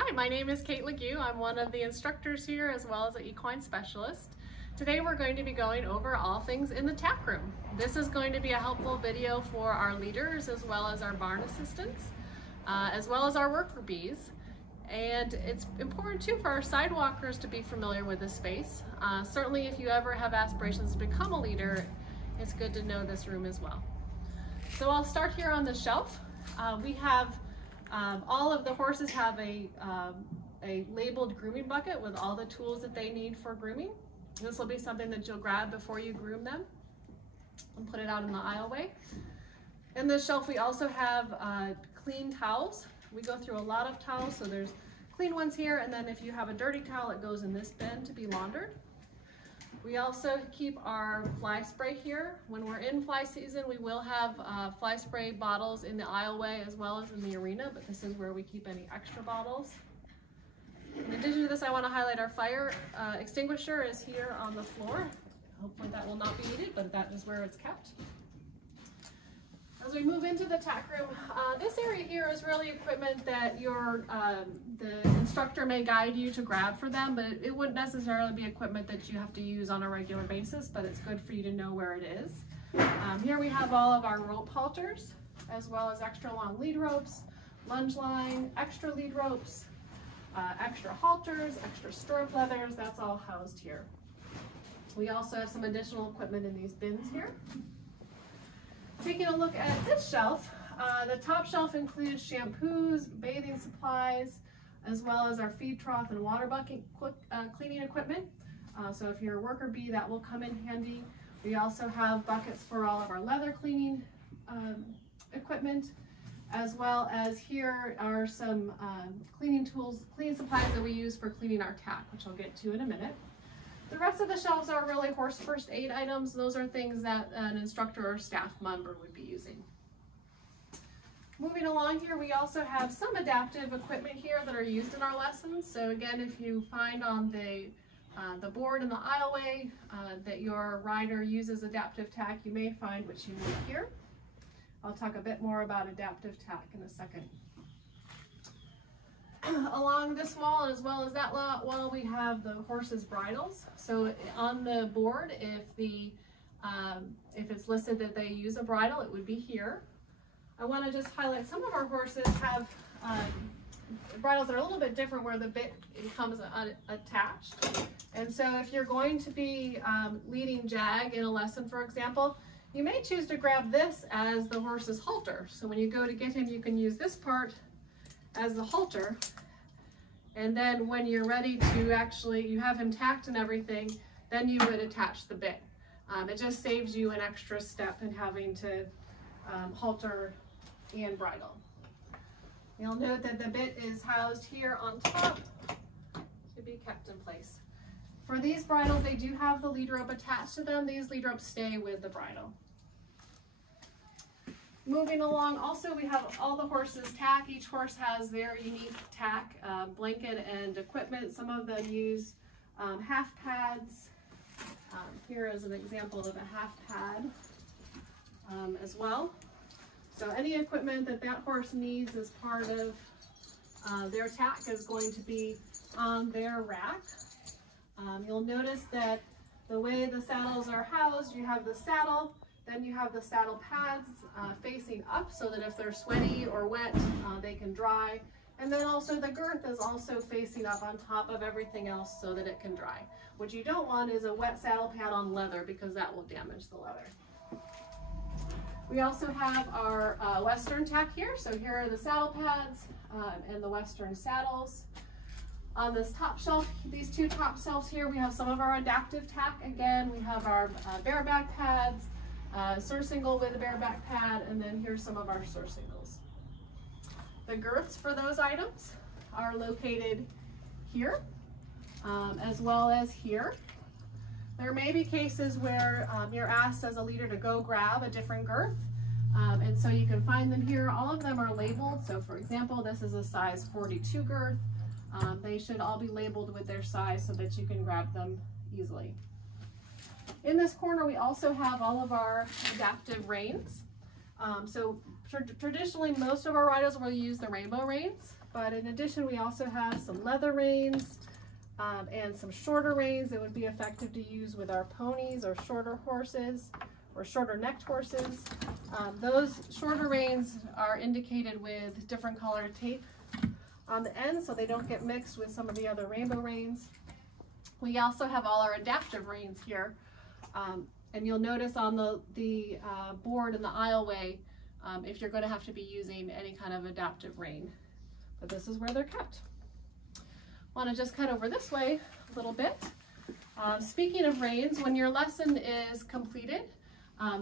Hi, my name is Kate Legue. I'm one of the instructors here as well as an equine specialist. Today we're going to be going over all things in the tack room. This is going to be a helpful video for our leaders as well as our barn assistants, as well as our worker bees. And it's important too for our sidewalkers to be familiar with this space. Certainly if you ever have aspirations to become a leader, it's good to know this room as well. So I'll start here on the shelf. We have all of the horses have a labeled grooming bucket with all the tools that they need for grooming. This will be something that you'll grab before you groom them and put it out in the aisleway. In this shelf we also have clean towels. We go through a lot of towels, so there's clean ones here, and then if you have a dirty towel, it goes in this bin to be laundered. We also keep our fly spray here. When we're in fly season, we will have fly spray bottles in the aisleway as well as in the arena, but this is where we keep any extra bottles. In addition to this, I want to highlight our fire extinguisher is here on the floor. Hopefully that will not be needed, but that is where it's kept. As we move into the tack room, this area here is really equipment that the instructor may guide you to grab for them, but it wouldn't necessarily be equipment that you have to use on a regular basis, but it's good for you to know where it is. Here we have all of our rope halters, as well as extra long lead ropes, lunge line, extra lead ropes, extra halters, extra stirrup leathers, that's all housed here. We also have some additional equipment in these bins here. Taking a look at this shelf, the top shelf includes shampoos, bathing supplies, as well as our feed trough and water bucket cleaning equipment. So if you're a worker bee, that will come in handy. We also have buckets for all of our leather cleaning equipment, as well as here are some cleaning tools, cleaning supplies that we use for cleaning our tack, which I'll get to in a minute. The rest of the shelves are really horse first aid items. Those are things that an instructor or staff member would be using. Moving along here, we also have some adaptive equipment here that are used in our lessons. So again, if you find on the board in the aisleway that your rider uses adaptive tack, you may find what you need here. I'll talk a bit more about adaptive tack in a second. Along this wall as well as that wall, we have the horses' bridles. So on the board, if it's listed that they use a bridle, it would be here. I want to just highlight some of our horses have bridles that are a little bit different where the bit comes attached. And so if you're going to be leading Jag in a lesson, for example, you may choose to grab this as the horse's halter. So when you go to get him, you can use this part as the halter, and then when you're ready to you have him tacked and everything, then you would attach the bit. It just saves you an extra step in having to halter and bridle. You'll note that the bit is housed here on top to be kept in place. For these bridles, they do have the lead rope attached to them. These lead ropes stay with the bridle. Moving along, also we have all the horses' tack. Each horse has their unique tack, blanket and equipment. Some of them use half pads. Here is an example of a half pad as well. So any equipment that horse needs as part of their tack is going to be on their rack. You'll notice that the way the saddles are housed, you have the saddle, then you have the saddle pads facing up so that if they're sweaty or wet, they can dry. And then also the girth is also facing up on top of everything else so that it can dry. What you don't want is a wet saddle pad on leather because that will damage the leather. We also have our Western tack here. So here are the saddle pads and the Western saddles. On this top shelf, these two top shelves here, we have some of our adaptive tack. Again, we have our bareback pads, surcingle with a bareback pad, and then here's some of our surcingles. The girths for those items are located here, as well as here. There may be cases where you're asked as a leader to go grab a different girth, and so you can find them here. All of them are labeled. So for example, this is a size 42 girth. They should all be labeled with their size so that you can grab them easily. In this corner, we also have all of our adaptive reins. So traditionally, most of our riders will use the rainbow reins, But in addition, we also have some leather reins and some shorter reins that would be effective to use with our ponies or shorter horses or shorter necked horses. Those shorter reins are indicated with different colored tape on the end so they don't get mixed with some of the other rainbow reins. We also have all our adaptive reins here. And you'll notice on the board in the aisleway if you're going to have to be using any kind of adaptive rein. But this is where they're kept. Want to just cut over this way a little bit. Speaking of reins, when your lesson is completed,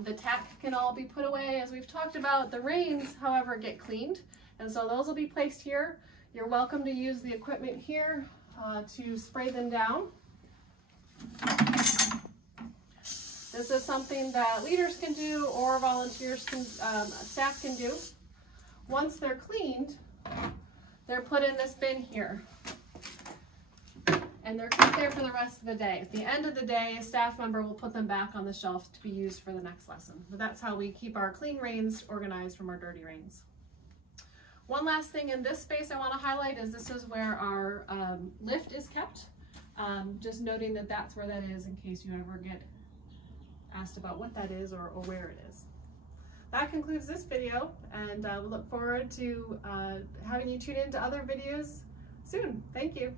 the tack can all be put away. As we've talked about, the reins, however, get cleaned, and so those will be placed here. You're welcome to use the equipment here to spray them down. This is something that leaders can do or volunteers can, staff can do. Once they're cleaned, they're put in this bin here. And they're kept there for the rest of the day. At the end of the day, a staff member will put them back on the shelf to be used for the next lesson. But that's how we keep our clean reins organized from our dirty reins. One last thing in this space I want to highlight is this is where our lift is kept. Just noting that that's where that is in case you ever get asked about what that is or where it is. That concludes this video, and we look forward to having you tune in to other videos soon. Thank you.